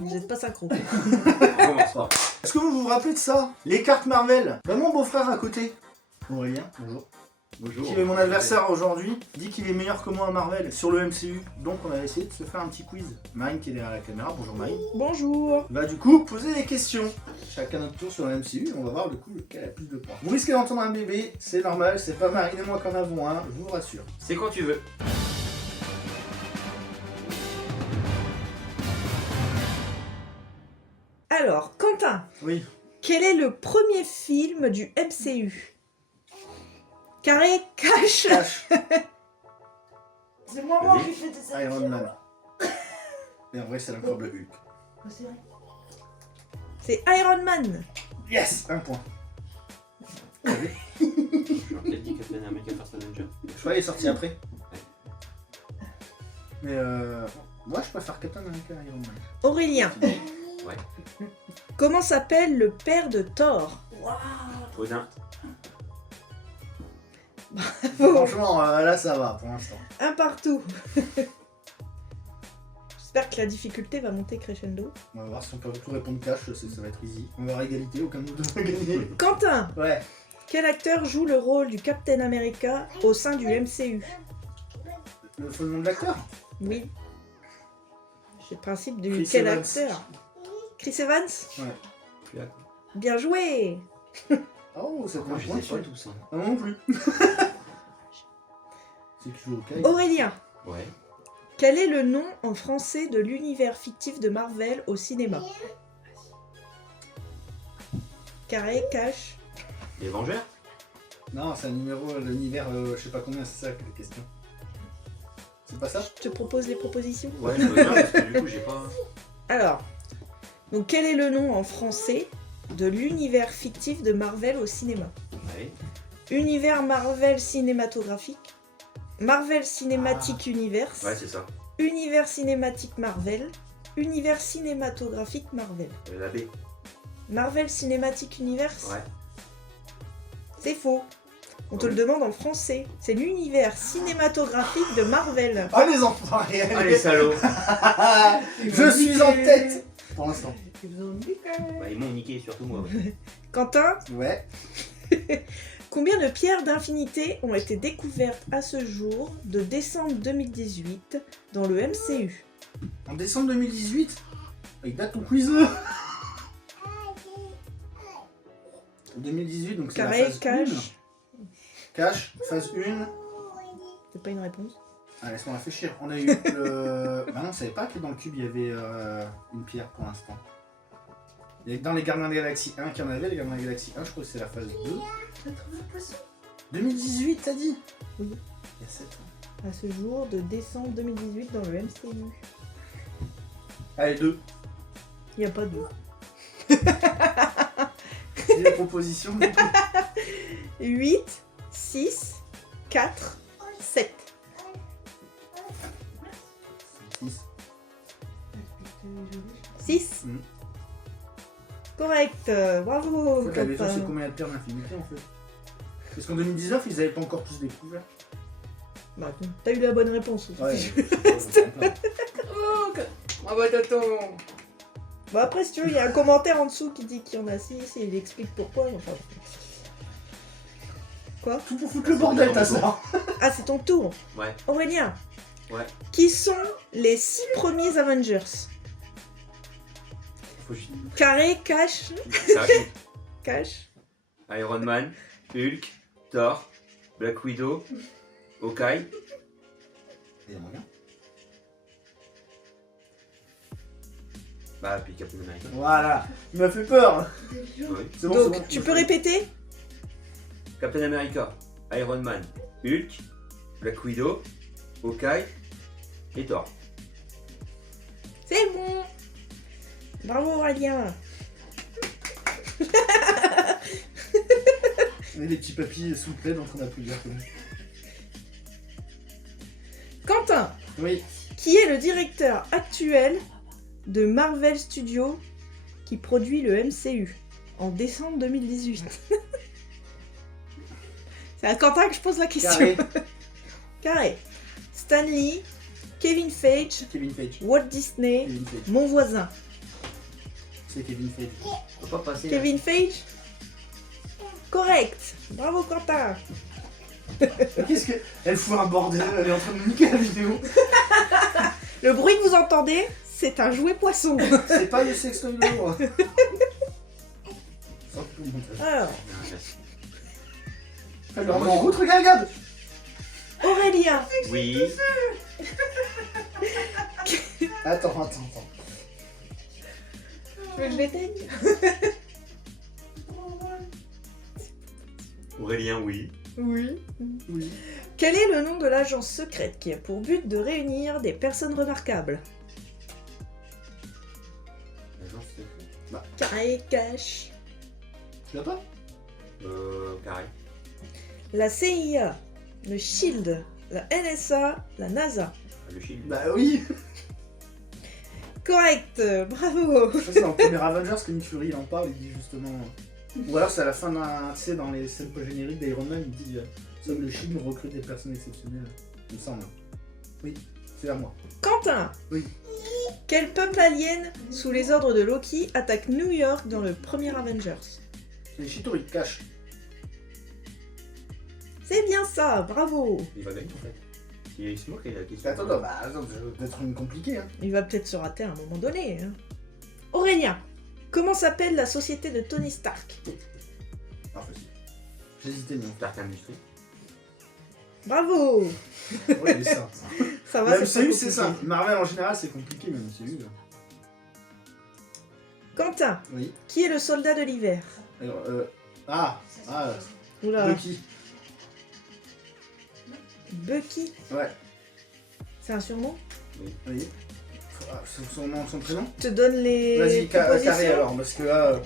Vous n'êtes pas synchro. On commence pas. Est-ce que vous vous rappelez de ça? Les cartes Marvel. Bah, mon beau-frère à côté. Aurélien, bonjour. Bonjour. Qui est mon adversaire aujourd'hui, dit qu'il est meilleur que moi à Marvel sur le MCU. Donc on a essayé de se faire un petit quiz. Marine qui est derrière la caméra, bonjour Marine. Bonjour. Va du coup poser des questions. Chacun notre tour sur le MCU, on va voir du coup lequel a plus de points. Vous risquez d'entendre un bébé, c'est normal, c'est pas Marine et moi qu'en avons un, je vous rassure. C'est quand tu veux. Alors, Quentin, Oui. quel est le premier film du MCU? Carré, cache. Cash, C'est moi qui fais des Iron Man. Et en vrai c'est l'incroyable Hulk. C'est vrai. C'est Iron Man. Yes, un point. T'as vu? J'aurais peut-être dit Captain America First Avenger. Je crois qu'il est sorti après. Mais moi je préfère Captain America à Iron Man. Aurélien, Ouais. comment s'appelle le père de Thor? Odin. Franchement là ça va pour l'instant. Un partout. J'espère que la difficulté va monter crescendo. On va voir si on peut tout répondre cash, ça va être easy. On va avoir égalité, aucun de nous deux va gagner. Quentin, Ouais. quel acteur joue le rôle du Captain America au sein du MCU? Le faux nom de l'acteur? Oui. C'est le principe du Chris quel Evans. acteur? Chris Evans? Ouais. Bien joué. Oh, ça Moi fait je un point sais pas dessus. tout ça. Ah, moi non plus. C'est qui joue au Kai. Aurélien, Ouais. quel est le nom en français de l'univers fictif de Marvel au cinéma? Carré, cache. Les Vengeurs. Non, c'est un numéro, l'univers, je sais pas combien, c'est ça la question. C'est pas ça? Je te propose les propositions. Ouais, je veux bien parce que du coup j'ai pas. Alors, donc quel est le nom en français de l'univers fictif de Marvel au cinéma? Ouais. Univers Marvel cinématographique, Marvel Cinematic Universe, Ouais, c'est ça. Univers cinématique Marvel, Univers cinématographique Marvel. La B. Marvel Cinematic Universe? Ouais. C'est faux. On te le demande en français. C'est l'univers cinématographique de Marvel. Ah les enfants, Ah les salauds. je suis en tête pour l'instant. Bah ils m'ont niqué surtout moi. Ouais. Quentin, Ouais. combien de pierres d'infinité ont été découvertes à ce jour de décembre 2018 dans le MCU? En décembre 2018, il date ton quiz. 2018, donc c'est la Carré, phase 1. cache. Cash, phase 1. C'est pas une réponse. Ah, laisse-moi réfléchir. On a eu le. Bah non, on savait pas que dans le cube il y avait une pierre pour l'instant. Il y a que dans les Gardiens de la Galaxie 1 qu'il y en avait, les Gardiens de la Galaxie 1, je crois que c'est la phase 2. 2018, t'as dit? Oui. Il y a 7 ans. À ce jour de décembre 2018 dans le MCU. Allez, 2. Il n'y a pas de. Dis les propositions. Du coup. 8, 6, 4, 7. 6. 6 Mm. Correct, bravo. La maison, Quentin. c'est combien de pierres d'infinité en fait? Parce qu'en 2019, ils avaient pas encore tous découvert. Bah, t'as eu la bonne réponse. Ouais. Oh, bravo tonton. Bon après si tu veux, il y a un commentaire en dessous qui dit qu'il y en a 6 et il explique pourquoi. Enfin... Quoi? Tout pour foutre le bordel, ta soeur. Ah c'est ton tour. Ouais. Aurélien. Ouais. Qui sont les 6 premiers Avengers? Faut que je- Carré, cache, Cash, cache. Iron Man, Hulk, Thor, Black Widow, Hawkeye. Et rien. Bah puis Captain America. Voilà, il m'a fait peur. Oui. C'est bon, Donc c'est bon, tu je peux fais. répéter? Captain America, Iron Man, Hulk, Black Widow, Hawkeye et Thor. C'est bon. Bravo Aurélien. On a des petits papiers sous le plaid, donc on a pu dire que. Quentin. Oui. Qui est le directeur actuel de Marvel Studios qui produit le MCU en décembre 2018? C'est à Quentin que je pose la question. Carré. Carré. Stan Lee, Kevin Feige, Kevin Feige. Walt Disney, Kevin Feige. mon voisin. C'est Kevin Feige. Faut pas passer. Kevin Feige. Correct. Bravo Quentin. Qu'est-ce que. Elle fout un bordel, elle est en train de niquer la vidéo. Le bruit que vous entendez, c'est un jouet poisson. C'est pas le sextoy de l'eau. Sans tout le montage. Alors, Elle le remet en route, regarde. Aurélien. Oui. Attends. Tu veux que je l'éteigne? Aurélien, oui. Oui. Oui. Quel est le nom de l'agence secrète qui a pour but de réunir des personnes remarquables? L'agence secrète. Carré, cash. Tu l'as pas? Carré. La CIA, le SHIELD, la NSA, la NASA. Le Shield. Bah oui. Correct, bravo. Ça, c'est dans le premier Avengers que Nick Fury il en parle, il dit justement. Ou alors c'est à la fin d'un. Tu sais, dans les scènes post-génériques d'Iron Man, il dit Seul le Shield recrute des personnes exceptionnelles. Il me semble. Oui, c'est à moi. Quentin. Oui. Quel peuple alien, sous les ordres de Loki, attaque New York dans le premier Avengers? C'est les Chitauri, cache. C'est bien ça, bravo. Il va gagner en fait. Il se moque et la question. Attends, ça va être une compliquée. Hein. Il va peut-être se rater à un moment donné. Hein. Aurélien, comment s'appelle la société de Tony Stark? Ah, facile. J'hésitais, mais Stark Industries. Bravo. ouais, mais ça. Ça va, La pas MCU, c'est compliqué. ça. Marvel en général, c'est compliqué, mais MCU. Quentin, Oui. qui est le soldat de l'hiver? Alors, Oula. Bucky. Bucky, Ouais, c'est un surnom? oui. Ah, son nom, son prénom? Je te donne les Vas-y, carré propositions. alors, parce que là.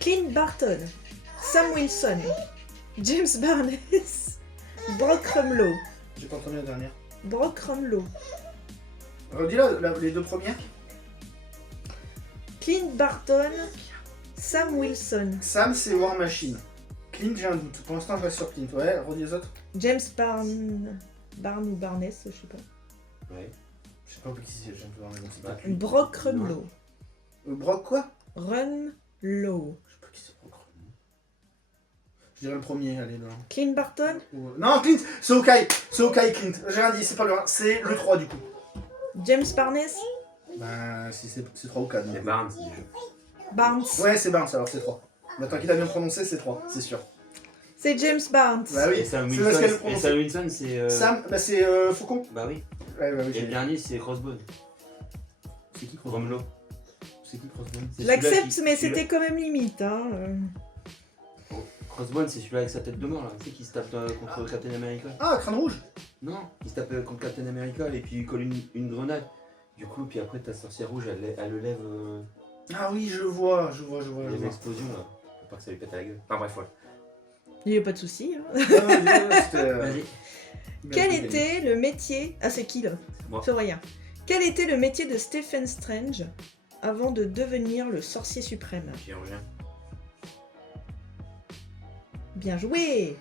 Clint Barton, Sam Wilson, James Barnes, Brock Rumlow. J'ai pas entendu la dernière. Brock Rumlow. Redis-la, les deux premières. Clint Barton, Sam Wilson, Sam, c'est War Machine. Clint, j'ai un doute. Pour l'instant, je reste sur Clint. Ouais, redis les autres. James Barnes ou Barnes, je sais pas. Ouais. Je sais pas qui c'est, j'ai un peu mais bon, c'est pas. Brock Rumlow. Brock quoi? Rumlow. Je sais pas qui c'est Brock. Je dirais le premier, allez, là. Clint Barton, Non, Clint, c'est Hawkeye. C'est Hawkeye, Clint. J'ai rien dit, c'est pas le 1, c'est le 3 du coup. James Barnes, Ben, si c'est 3 ou 4. C'est donc. Barnes déjà. Barnes. Ouais, c'est Barnes, alors c'est 3. Mais tant qu'il a bien prononcé, c'est 3, c'est sûr. C'est James Barnes. Bah oui, Et Sam c'est parce qu'elle le Wilson, prononce. Sam Wilson, c'est. Sam, bah c'est Faucon. Bah oui. Ouais, bah oui, Et le j'ai- dernier, c'est Crossbone. C'est qui Crossbone? Romelo. C'est qui Crossbone? Je l'accepte, mais c'était quand même limite. Hein. Crossbone, c'est celui-là avec sa tête de mort là. Tu sais qui se tape contre Captain America. Ah, Crâne Rouge. Non, il se tape contre Captain America et puis il colle une grenade. Du coup, puis après, ta sorcière rouge, elle le lève. Ah oui, je vois. Les explosions là. Faut pas que ça lui pète à la gueule. Enfin bref, voilà. Il n'y a pas de souci. Hein. Ah, non, désolé, c'était, Vas-y. Quel était le métier... Ah, c'est qui là? Moi. C'est rien. Quel était le métier de Stephen Strange avant de devenir le sorcier suprême? Chirurgien. Bien joué.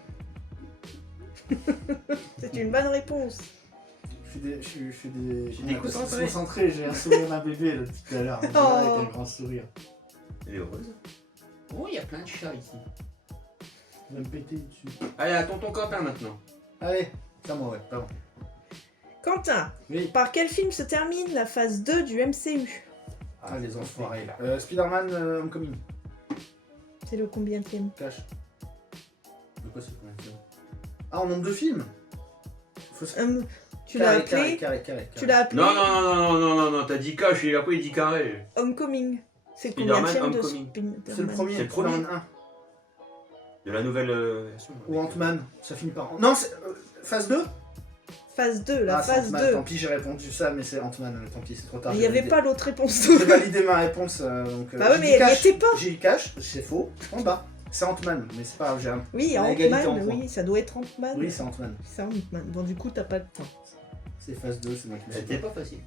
C'est une bonne réponse. Je suis déconcentré. concentré, j'ai un sourire d'un bébé là, depuis tout à l'heure. Oh. Avec un grand sourire. Elle est heureuse. Oh, il y a plein de chats ici. Je vais me péter dessus. Allez, à tonton Quentin maintenant. Allez, c'est à moi, ouais, pardon. Quentin, Oui. par quel film se termine la phase 2 du MCU? Ah, les enfoirés. Spider-Man Homecoming. C'est le combien de films? Cash. De quoi c'est combien de films? Ah, en nombre de films? Faut se- Tu l'as Carré, appelé... carré. Tu l'as appelé Non, t'as dit cash et après il dit carré. Homecoming. C'est combien de Spider-Man films de Homecoming. Spider-Man? C'est le premier, C'est le premier. Spider-Man 1. De la nouvelle version. Ou Ant-Man, ça finit par... Non, c'est... phase 2? Phase 2, la c'est phase Ant-Man, 2. tant pis, j'ai répondu ça, mais c'est Ant-Man, tant pis, c'est trop tard. Il n'y j'ai avait validé. pas l'autre réponse. J'ai validé ma réponse, donc... Bah ouais, j'ai mais dit elle y cash. était pas. J'ai eu cash, c'est faux, en bas. C'est Ant-Man, mais c'est pas grave, j'ai un... Oui, On a égalité en Ant-Man, points. oui, ça doit être Ant-Man. Oui, c'est Ant-Man. C'est Ant-Man. Bon, du coup, t'as pas de temps. C'est phase 2, c'est moi qui me suis C'était pas facile.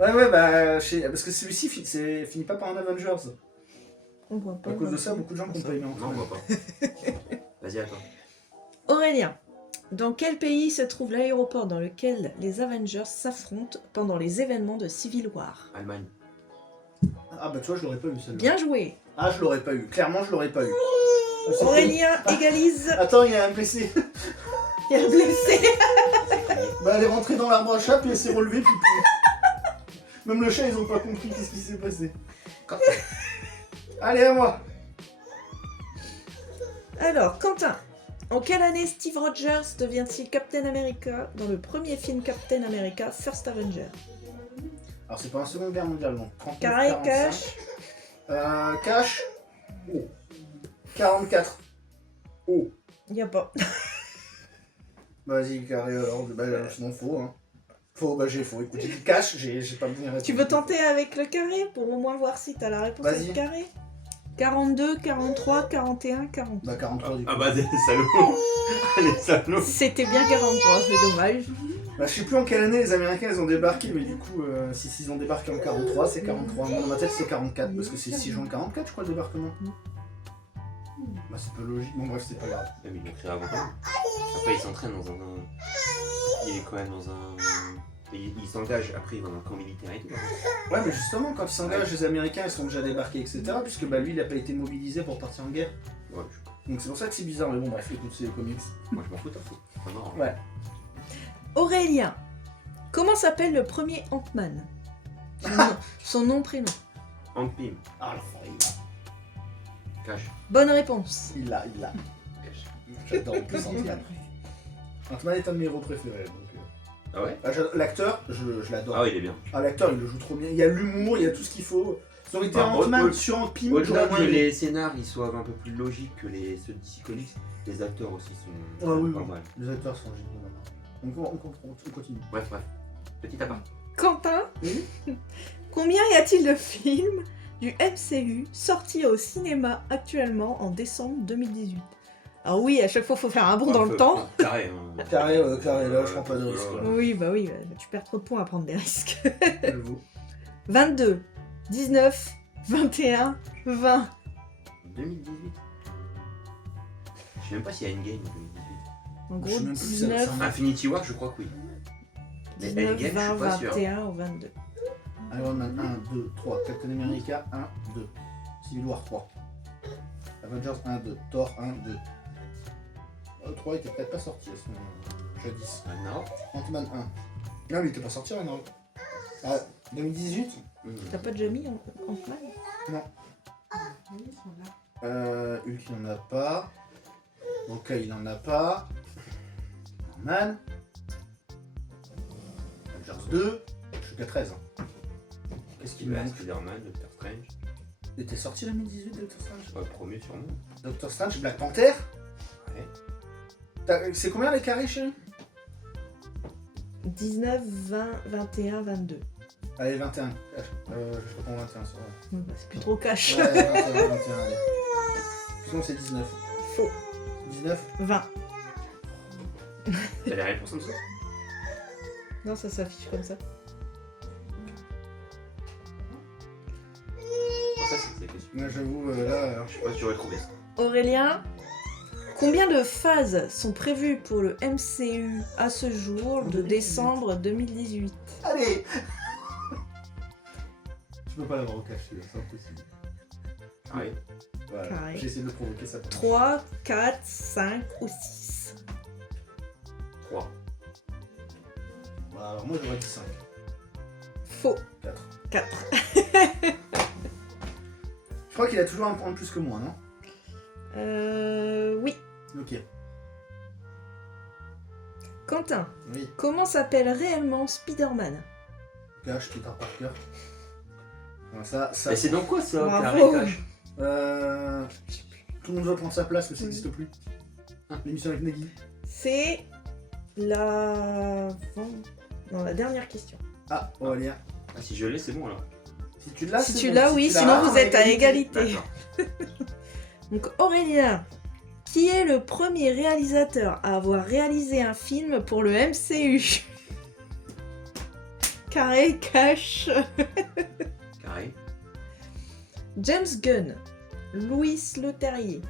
Ouais, bah, parce que celui-ci finit pas par un Avengers. On voit pas. À cause de ça, beaucoup de gens qui ont pas aimé Non, on Ant-Man. voit pas. Vas-y, attends. Aurélien, dans quel pays se trouve l'aéroport dans lequel les Avengers s'affrontent pendant les événements de Civil War? Allemagne. Ah bah tu vois, je l'aurais pas eu celle-là. Bien joué. Ah, je l'aurais pas eu. Clairement, je l'aurais pas eu. Ah, c'est Aurélien cool. égalise. Attends, il y a un blessé. Il y a un blessé. Bah elle est rentrée dans l'arbre à chat, puis elle s'est relevée, puis... Même le chat, ils ont pas compris qu'est-ce qui s'est passé. Allez, à moi. Alors, Quentin, en quelle année Steve Rogers devient-il Captain America dans le premier film Captain America First Avenger? Alors c'est pas un Seconde Guerre mondiale, donc 39, Carré, 45. cash. Cash. Oh. 44. Oh. Il n'y a pas. Vas-y, carré alors. Bah, sinon faux. Hein. Faux, bah j'ai faux. Écoute, j'ai dit cash, j'ai pas bien répondu. Tu veux tenter avec le carré pour au moins voir si t'as la réponse avec Vas-y. le carré? 42, 43, 41, 40. Bah 43 du coup. Ah bah des salauds. Les salauds. C'était bien 43, c'est dommage. Bah je sais plus en quelle année les Américains ils ont débarqué, mais du coup, si ils ont débarqué en 43, c'est 43. Moi dans ma tête c'est 44, parce que c'est 6 juin 44 je crois le débarquement. Bah c'est pas logique, bon bref c'est pas grave. Même ils l'ont créé avant. Après il s'entraîne dans un... Il est quand même dans un... Il s'engage, après il va dans un camp militaire et tout. Ouais mais justement quand ils s'engagent les Américains ils sont déjà débarqués etc. Puisque bah lui il a pas été mobilisé pour partir en guerre. Ouais, Donc c'est pour ça que c'est bizarre, mais bon bref écoute c'est les comics. moi je m'en fous, t'en fous. C'est pas marrant. Ouais. Aurélien, comment s'appelle le premier Ant-Man? Son nom, prénom. Hank Pym. Ah l'enfant il l'a. Cash. Bonne réponse. Il l'a. Cash. J'adore en plus Ant-Man. Ant-Man est un de mes héros préférés donc... Ah ouais? L'acteur, je l'adore. Ah oui il est bien. Ah, l'acteur, il le joue trop bien. Il y a l'humour, il y a tout ce qu'il faut. Ça aurait été Bah, Ant-Man sur un Pym, Au-delà j'aurais que moins aimé. les scénars ils soient un peu plus logiques que ceux de DC Comics, les acteurs aussi sont Ah oui, pas oui. mal. Les acteurs sont géniaux. On continue. Bref. Petit appart. Quentin, Oui. combien y a-t-il de films du MCU sortis au cinéma actuellement en décembre 2018? Alors oui, à chaque fois, il faut faire un bond dans le temps. Carré. Carré, là, je prends pas de risque. Oui, bah oui, tu perds trop de points à prendre des risques. J'avoue. 22, 19, 21, 20. 2018. Je sais même pas s'il y a une game en 2018. En Je gros, sais même plus si 19, ça- Infinity War, je crois que oui. Mais 19, Endgame, 20, je suis pas sûr. 21 ou 22. Iron Man 1, 2, 3. Captain America 1, 2. Civil War 3. Avengers 1, 2. Thor 1, 2. 3 était peut-être pas sorti à ce moment-là. Jadis. Ragnarok. Ant-Man 1. Non, mais il était pas sorti, non. Ah, 2018 T'as pas déjà mis Ant-Man? Hulk il en a pas. Ok il en a pas. Man. Avengers 2. Je suis qu'à 13. Qu'est-ce qu'il me manque? Spider-Man, Doctor Strange. Il était sorti 2018 Doctor Strange. Pas le premier sûrement. Doctor Strange, Black Panther. Ouais. C'est combien les carrés chérie? 19, 20, 21, 22. Allez 21. Je reprends 21 ça va. C'est plus trop cash. Ouais 21, 21 allez. Sinon c'est 19. Faux. 19. 20. T'as les réponses en dessous? Non, ça s'affiche comme ça. Ça c'est la question. Moi j'avoue là. Je sais pas si j'aurais trouvé ça. Aurélien, combien de phases sont prévues pour le MCU à ce jour de décembre 2018? Allez. Je peux pas l'avoir au caché, c'est impossible. Carré. Voilà. Carré. J'ai essayé de le provoquer ça. 3, 4, 5 ou 6? 3. Voilà, alors moi j'aurais dit 5. Faux. 4. 4. Je crois qu'il a toujours un point de plus que moi, non? Oui. Ok. Quentin, Oui. comment s'appelle réellement Spider-Man? Cash, Peter Parker. Non, ça. Mais c'est dans quoi ça? Bravo. Carré, cash. Tout le monde doit prendre sa place, mais ça n'existe plus. L'émission avec Nagui. C'est la... Non, la dernière question. Ah, Aurélien. Ah si je l'ai c'est bon alors. Si tu l'as, Si c'est tu bon. l'as, oui, tu l'as, sinon on vous est êtes à égalité. D'accord. Donc Aurélien, qui est le premier réalisateur à avoir réalisé un film pour le MCU? Carré, cash. Carré. James Gunn, Louis Leterrier,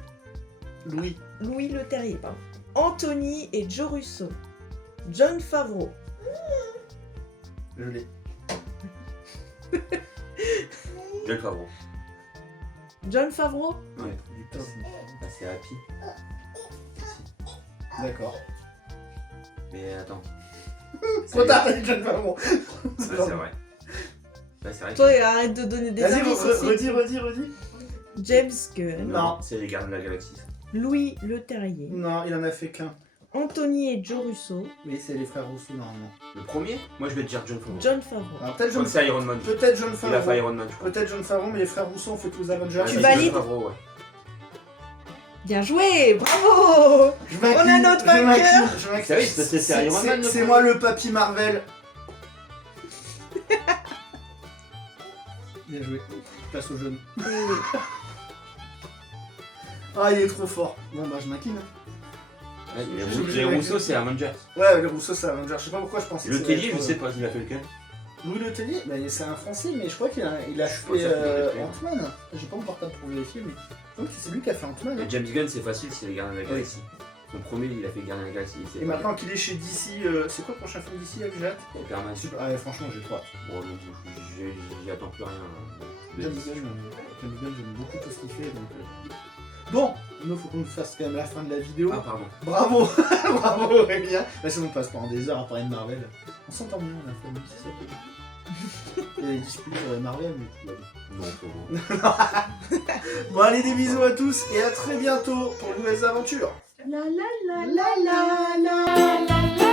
Louis. Louis Leterrier, pardon. Anthony et Joe Russo, Jon Favreau, Je l'ai. John Favreau. John Favreau. Ouais. Producteur. Bah, c'est Happy. D'accord. Mais attends. Trop tard, t'as dit John Favreau. Ouais, c'est vrai. Ouais, c'est vrai. Toi, arrête de donner des Vas-y, indices aussi. redis. James Gunn, Non. C'est les Gardiens de la Galaxie. Louis Leterrier, Non, il en a fait qu'un. Anthony et Joe Russo, Oui, c'est les frères Rousseau normalement. Le premier, moi je vais te dire John Favreau. John Favreau. Alors peut-être Je crois John que c'est Iron Man. Peut-être John Il a fait Favreau. Iron Man, je crois. Peut-être John Favreau, mais les frères Rousseau ont fait tous les Avengers. Ouais, Tu c'est valides John Favreau, ouais. Bien joué, bravo. Je On a notre vainqueur. vainqueur. C'est vrai, c'est Iron Man. le C'est premier. moi le papy Marvel. Bien joué. Place au jeune. Oui, oui. Ah, il est trop fort. Bon, bah, je m'incline. Ouais, J'ai- les Rousseau, c'est Avengers. Ouais, le Rousseau, c'est Avenger. Je sais pas pourquoi je pensais que Le ça Tellier, allait je être, sais pas, il a fait lequel. Louis Letellier, bah, c'est un français, mais je crois qu'il a Ouais, fait ça fait Ant-Man. J'ai pas mon portable pour vérifier, mais je crois que c'est lui qui a fait Ant-Man. Et James Gunn, c'est facile, c'est les Gardiens de la Galaxie. Son premier, il a fait Gardiens de la Galaxie. Et maintenant qu'il est chez DC, c'est quoi le prochain film DC avec Jacques Superman. Super. Ah, ouais, franchement, j'ai trop hâte. Bon, donc, j'y attends plus rien. James Gunn, j'aime beaucoup tout ce qu'il fait. Donc, Bon, il faut qu'on fasse quand même la fin de la vidéo. Ah, pardon. Bravo, bravo Aurélien. Là, sinon on passe pendant des heures à parler de Marvel. On s'entend bien, la famille, c'est ça que il y a des disputes sur Marvel, mais tout va bien. Non, faut Bon, allez, des bisous à tous et à très bientôt pour de nouvelles aventures. La la la la la la la la.